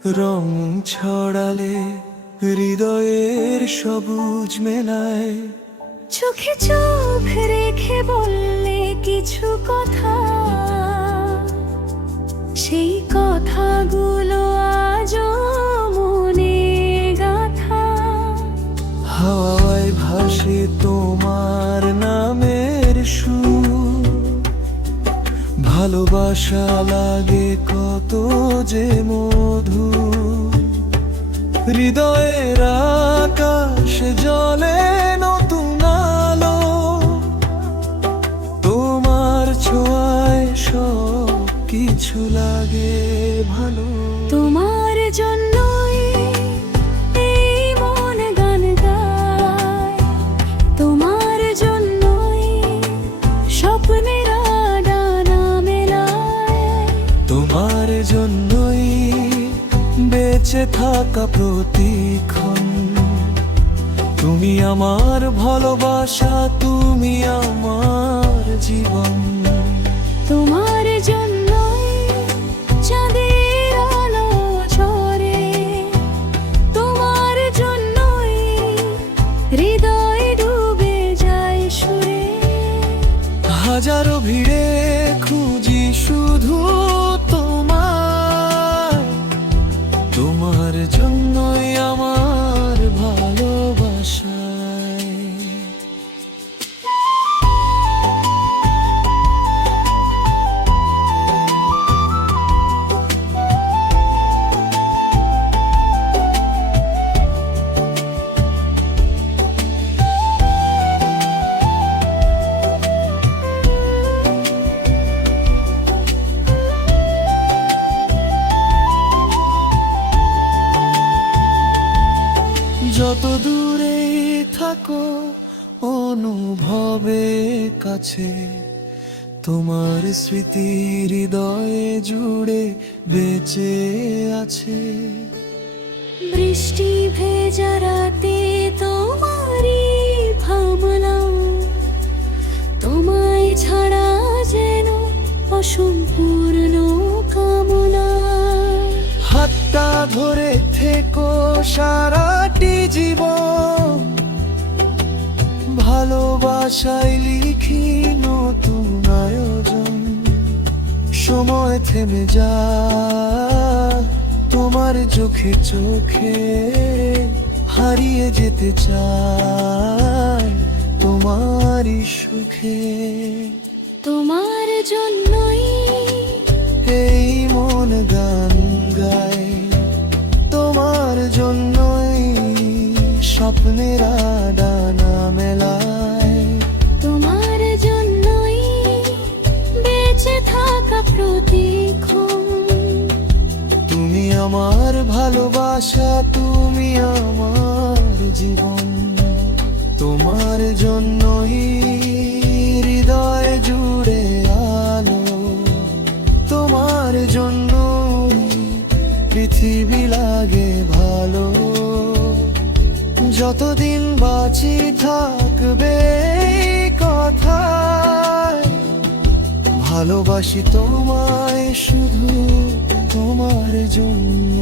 রং ছড়ালে হৃদয়ের সবুজ মেলায়, চোখে চোখ রেখে বললে কিছু কথা, সেই কথাগুলো আজও মনে গাথা। হাওয়ায় ভাসে তোমার নামের সুর, ভালোবাসা লাগে কত যে মধুর। হৃদয়ের আকাশে জ্বলে নতুন আলো, তোমার ছোঁয়ায় সব কিছু লাগে ভালো। তোমার জন্যই এই মন গান গায়, তোমার জন্যই স্বপ্নেরা ডানা মেলায়। তোমার জন্যই বেঁচে থাকা প্রতিক্ষণ, তুমি আমার ভালোবাসা, তুমি আমার জীবন। তোমার জন্যই চাঁদের আলো ঝরে, তোমার জন্যই হৃদয় ডুবে যায় সুরে। হাজারো ভিড়ে খুঁজি শুধু তোমায়, তোমার জন্যই আমার ভালোবাসায়। যত দূরে থাকো অনুভবে কাছে, তোমার স্মৃতি হৃদয়ে জুড়ে বেঁচে আছে। বৃষ্টি ভেজা রাতে তোমারই ভাবলাম, তোমায় ছাড়া যেন অসম্পূর্ণ কামনা। হাতটা ধরে থেকো সারাটি জীবন, ভালোবাসায় লিখি নতুন আয়োজন। সময় থেমে যা তোমার চোখে চোখে, হারিয়ে যেতে চাই তোমারই সুখে। তোমার জন্যই এই মন গান গায়, তোমার জন্যই স্বপ্নেরা ডানা মেলায়। তোমার জন্যই বেঁচে থাকা প্রতিক্ষণ, তুমি আমার ভালোবাসা, তুমি আমার জীবন। তোমার জন্যই হৃদয় জুড়ে আলো, তোমার জন্য পৃথিবী লাগে ভালো। যতদিন বাঁচি থাকবে কথায়, ভালোবাসি তোমায় শুধু তোমার জন্য।